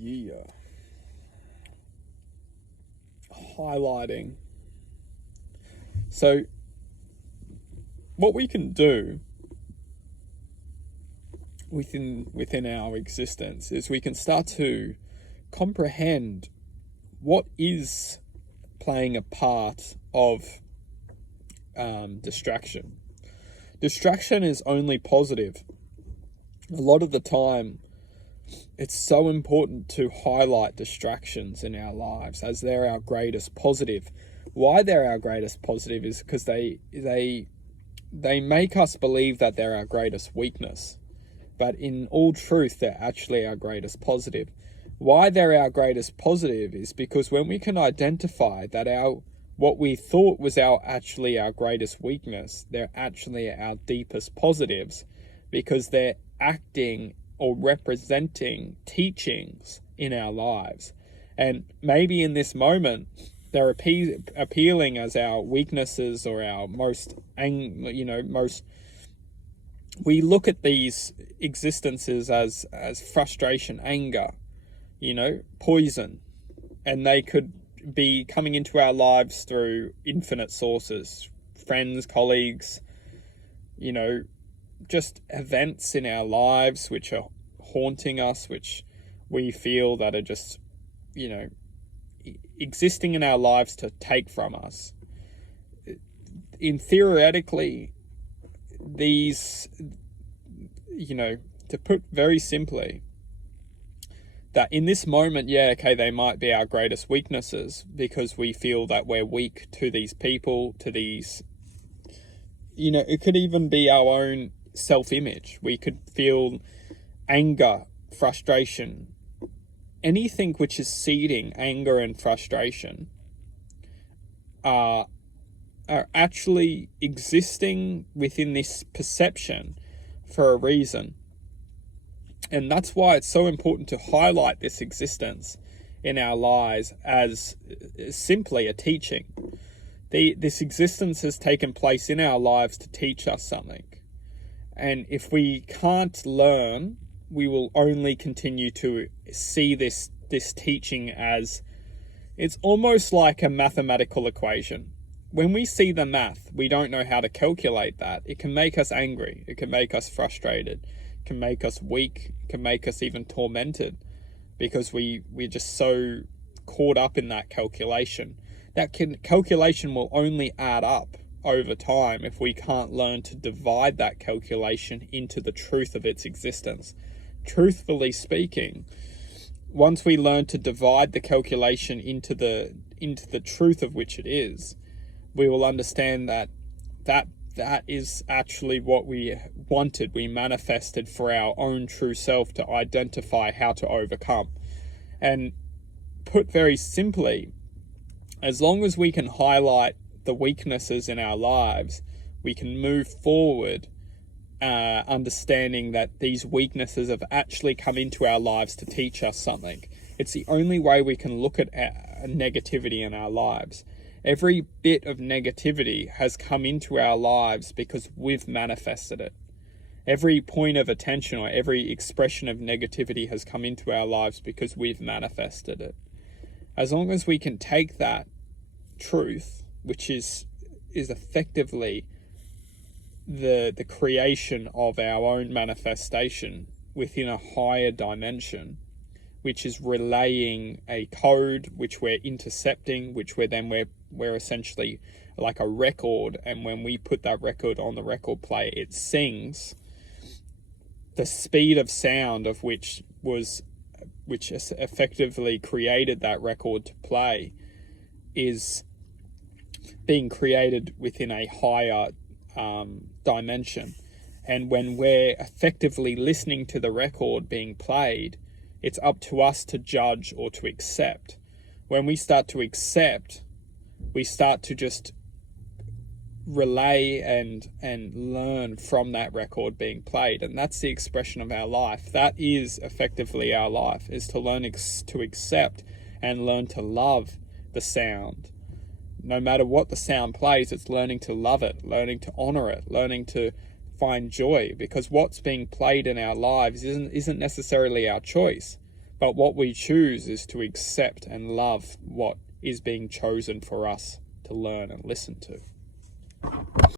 Yeah. Highlighting. So, what we can do within our existence is we can start to comprehend what is playing a part of distraction. Distraction is only positive. A lot of the time, it's so important to highlight distractions in our lives as they're our greatest positive. Why they're our greatest positive is because they make us believe that they're our greatest weakness. But in all truth, they're actually our greatest positive. Why they're our greatest positive is because when we can identify that what we thought was actually our greatest weakness, they're actually our deepest positives, because they're acting or representing teachings in our lives. And maybe in this moment, they're appealing as our weaknesses or our most. We look at these existences as frustration, anger, poison, and they could be coming into our lives through infinite sources, friends, colleagues, just events in our lives which are haunting us, which we feel that are just, existing in our lives to take from us. Theoretically, these, to put very simply, that in this moment, they might be our greatest weaknesses because we feel that we're weak to these people, to these, it could even be our own self-image. We could feel anger, frustration, anything which is seeding anger and frustration are actually existing within this perception for a reason. And that's why it's so important to highlight this existence in our lives as simply a teaching. This existence has taken place in our lives to teach us something. And if we can't learn, we will only continue to see this teaching as, it's almost like a mathematical equation. When we see the math, we don't know how to calculate that. It can make us angry. It can make us frustrated. It can make us weak. It can make us even tormented because we're just so caught up in that calculation. Calculation will only add up over time if we can't learn to divide that calculation into the truth of its existence. Truthfully speaking, once we learn to divide the calculation into the truth of which it is, we will understand that is actually what we wanted, we manifested for our own true self to identify how to overcome. And put very simply, as long as we can highlight the weaknesses in our lives, we can move forward understanding that these weaknesses have actually come into our lives to teach us something. It's the only way we can look at negativity in our lives. Every bit of negativity has come into our lives because we've manifested it. Every point of attention or every expression of negativity has come into our lives because we've manifested it. As long as we can take that truth, which is effectively the creation of our own manifestation within a higher dimension, which is relaying a code which we're intercepting, which we're essentially like a record, and when we put that record on the record player, it sings. The speed of sound of which effectively created that record to play is being created within a higher dimension. And when we're effectively listening to the record being played, it's up to us to judge or to accept. When we start to accept, we start to just relay and learn from that record being played. And that's the expression of our life. That is effectively our life, is to learn to accept and learn to love the sound. No matter what the sound plays, it's learning to love it, learning to honor it, learning to find joy, because what's being played in our lives isn't necessarily our choice, but what we choose is to accept and love what is being chosen for us to learn and listen to.